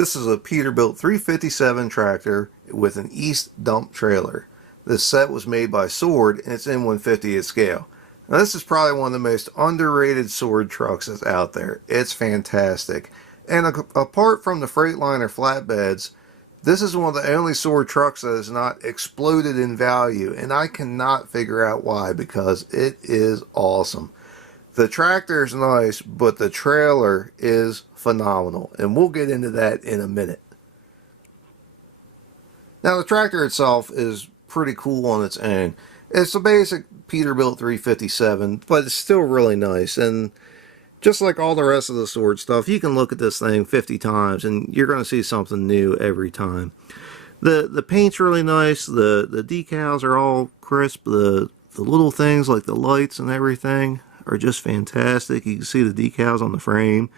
This is a Peterbilt 357 tractor with an east dump trailer. This set was made by Sword and it's in 1/50th scale. Now this is probably one of the most underrated Sword trucks that's out there. It's fantastic. And apart from the Freightliner flatbeds, this is one of the only Sword trucks that has not exploded in value, and I cannot figure out why, because it is awesome. The tractor is nice, but the trailer is phenomenal, and we'll get into that in a minute. Now the tractor itself is pretty cool on its own. It's a basic Peterbilt 357, but it's still really nice, and just like all the rest of the Sword stuff, you can look at this thing 50 times and you're going to see something new every time. The paint's really nice, the decals are all crisp, the little things like the lights and everything are just fantastic. You can see the decals on the frame.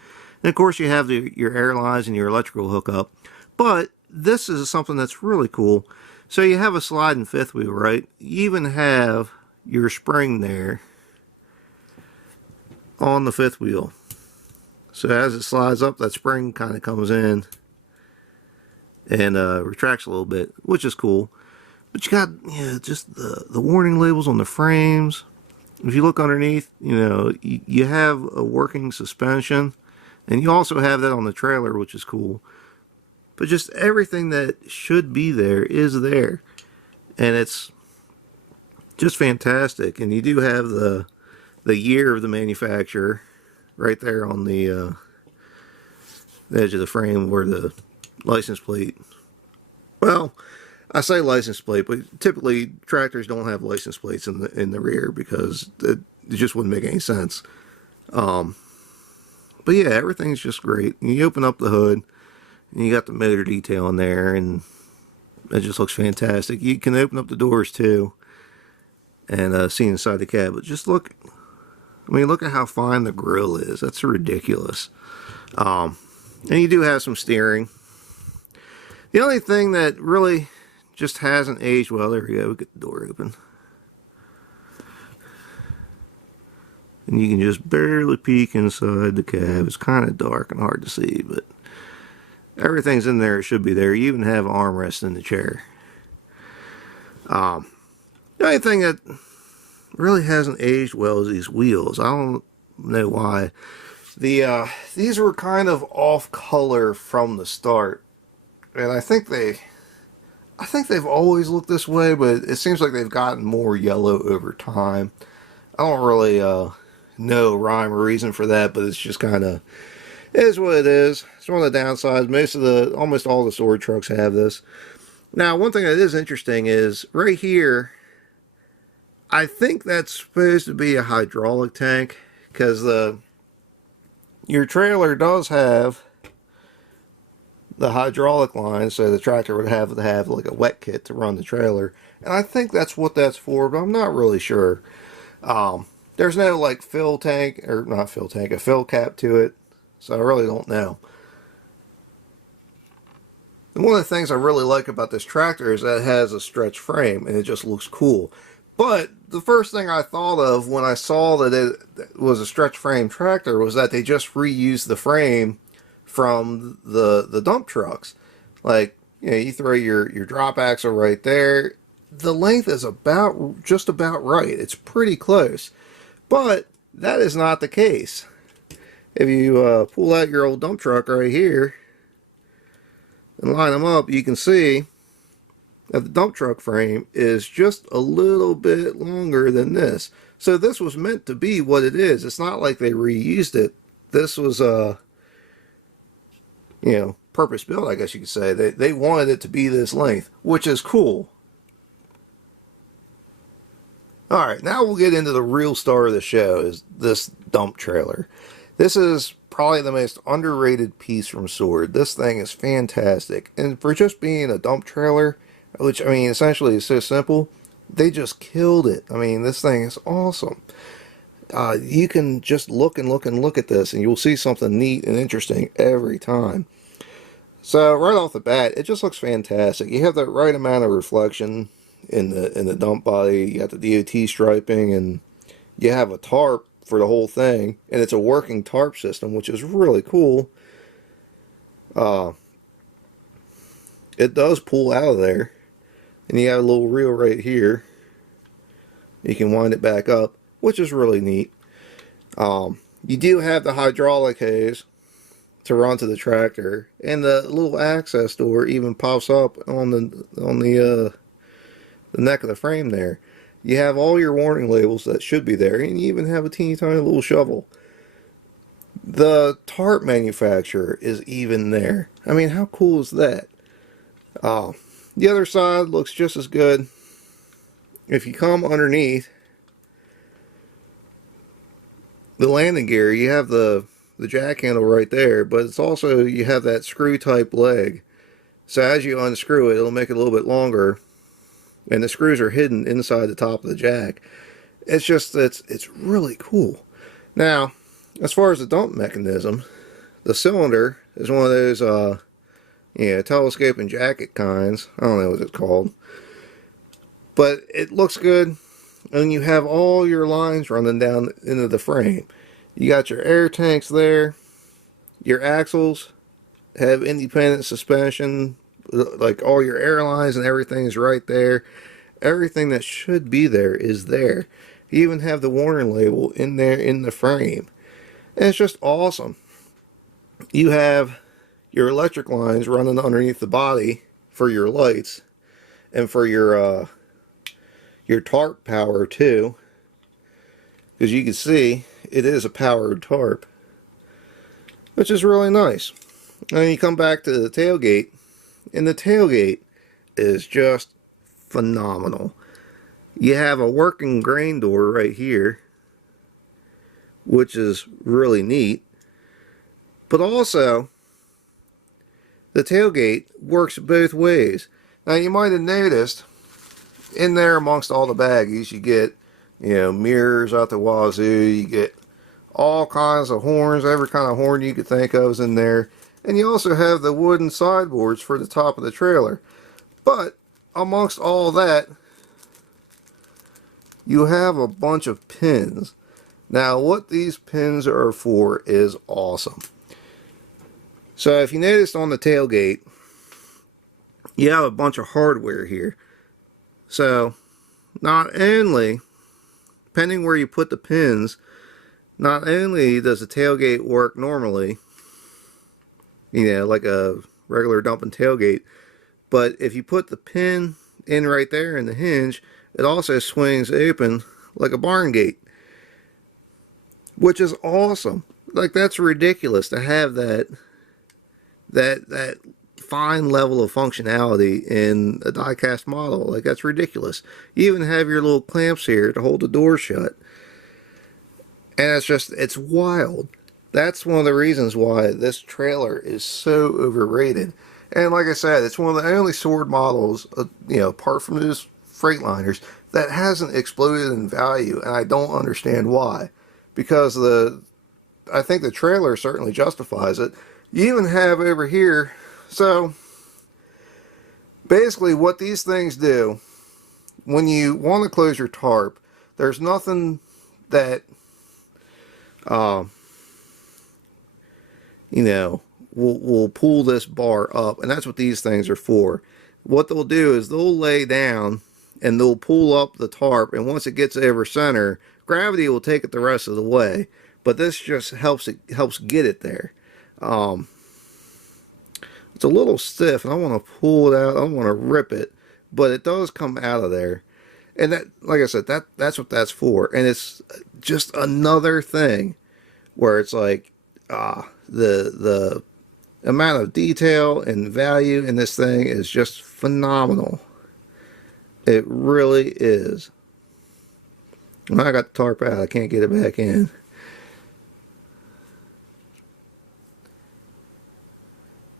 And of course you have your airlines and your electrical hookup. But this is something that's really cool. So you have a sliding fifth wheel, right? You even have your spring there on the fifth wheel. So as it slides up, that spring kind of comes in and retracts a little bit, which is cool. But you got, just the warning labels on the frames. If you look underneath, you have a working suspension, and you also have that on the trailer, which is cool. But just everything that should be there is there, and it's just fantastic. And you do have the year of the manufacturer right there on the edge of the frame where the license plate, well, I say license plate, but typically tractors don't have license plates in the rear because it just wouldn't make any sense. But yeah, everything's just great. And you open up the hood and you got the motor detail in there, and it just looks fantastic. You can open up the doors too and see inside the cab. But just look, look at how fine the grill is. That's ridiculous. And you do have some steering. The only thing that really just hasn't aged well, there we go, we get the door open. And you can just barely peek inside the cab. It's kind of dark and hard to see, but everything's in there. It should be there. You even have an armrest in the chair. The only thing that really hasn't aged well is these wheels. I don't know why. These were kind of off color from the start, and I think they've always looked this way, but it seems like they've gotten more yellow over time. I don't really know rhyme or reason for that, but it's just kind of is what it is. It's one of the downsides. Almost all the Sword trucks have this. Now, one thing that is interesting is right here, I think that's supposed to be a hydraulic tank, because your trailer does have the hydraulic line, so the tractor would have to have like a wet kit to run the trailer, and I think that's what that's for, but I'm not really sure. There's no like fill tank, or not fill tank, a fill cap to it, so I really don't know. And one of the things I really like about this tractor is that it has a stretch frame, and it just looks cool. But the first thing I thought of when I saw that it was a stretch frame tractor was that they just reused the frame from the dump trucks. Like, you throw your drop axle right there. The length is just about right. It's pretty close. But that is not the case. If you pull out your old dump truck right here and line them up, you can see that the dump truck frame is just a little bit longer than this. So this was meant to be what it is. It's not like they reused it. This was purpose built, I guess you could say. They wanted it to be this length, which is cool. Alright, now we'll get into the real star of the show, is this dump trailer. This is probably the most underrated piece from Sword. This thing is fantastic. And for just being a dump trailer, which, essentially is so simple, they just killed it. This thing is awesome. You can just look and look and look at this, and you'll see something neat and interesting every time. So right off the bat, it just looks fantastic. You have that right amount of reflection in the dump body. You got the DOT striping, and you have a tarp for the whole thing, and it's a working tarp system, which is really cool. it does pull out of there, and you have a little reel right here. You can wind it back up, which is really neat. You do have the hydraulic hose to run to the tractor, and the little access door even pops up on the neck of the frame there. You have all your warning labels that should be there, and you even have a teeny tiny little shovel. The tarp manufacturer is even there. I mean, how cool is that? The other side looks just as good. If you come underneath the landing gear, you have the jack handle right there, but it's also, you have that screw type leg. So as you unscrew it, it'll make it a little bit longer, and the screws are hidden inside the top of the jack. It's just, it's really cool. Now, as far as the dump mechanism, the cylinder is one of those telescoping jacket kinds. I don't know what it's called, but it looks good. And you have all your lines running down into the frame. You got your air tanks there. Your axles have independent suspension, like all your air lines and everything is right there. Everything that should be there is there. You even have the warning label in there in the frame. And it's just awesome. You have your electric lines running underneath the body for your lights and for your tarp power too. Because you can see it is a powered tarp, which is really nice. And you come back to the tailgate, and the tailgate is just phenomenal. You have a working grain door right here, which is really neat. But also, the tailgate works both ways. Now, you might have noticed in there amongst all the baggies, you get, mirrors out the wazoo, you get all kinds of horns, every kind of horn you could think of is in there. And you also have the wooden sideboards for the top of the trailer. But amongst all that, you have a bunch of pins. Now, what these pins are for is awesome. So if you noticed on the tailgate, you have a bunch of hardware here. So not only, depending where you put the pins, not only does the tailgate work normally, like a regular dumping tailgate, but if you put the pin in right there in the hinge, it also swings open like a barn gate, which is awesome. Like, that's ridiculous to have that fine level of functionality in a diecast model. Like, that's ridiculous. You even have your little clamps here to hold the door shut. And it's wild. That's one of the reasons why this trailer is so overrated. And like I said, it's one of the only sword models, apart from those Freightliners, that hasn't exploded in value. And I don't understand why. Because I think the trailer certainly justifies it. You even have over here, so basically what these things do, when you want to close your tarp, there's nothing that will pull this bar up, and that's what these things are for. What they'll do is they'll lay down and they'll pull up the tarp, and once it gets over center, gravity will take it the rest of the way, but this just helps get it there. It's a little stiff, and I want to pull it out. I don't want to rip it, but it does come out of there. And that, like I said, that's what that's for. And it's just another thing where it's like, the amount of detail and value in this thing is just phenomenal. It really is. When I got the tarp out, I can't get it back in.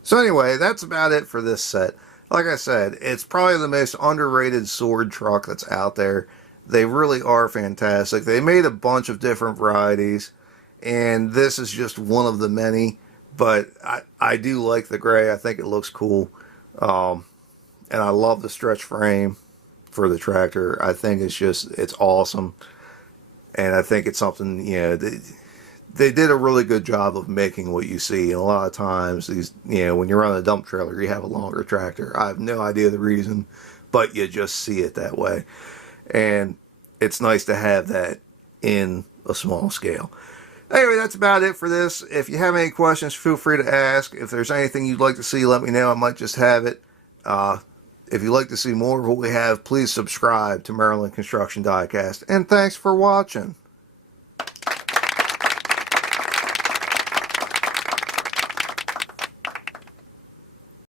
So anyway, that's about it for this set. Like I said, it's probably the most underrated sword truck that's out there. They really are fantastic. They made a bunch of different varieties, and this is just one of the many. But I do like the gray. I think it looks cool. And I love the stretch frame for the tractor. I think it's awesome. And I think it's something, they did a really good job of making what you see. And a lot of times, these, when you're on a dump trailer, you have a longer tractor. I have no idea the reason, but you just see it that way. And it's nice to have that in a small scale. Anyway, that's about it for this. If you have any questions, feel free to ask. If there's anything you'd like to see, let me know. I might just have it. If you'd like to see more of what we have, please subscribe to Maryland Construction Diecast. And thanks for watching.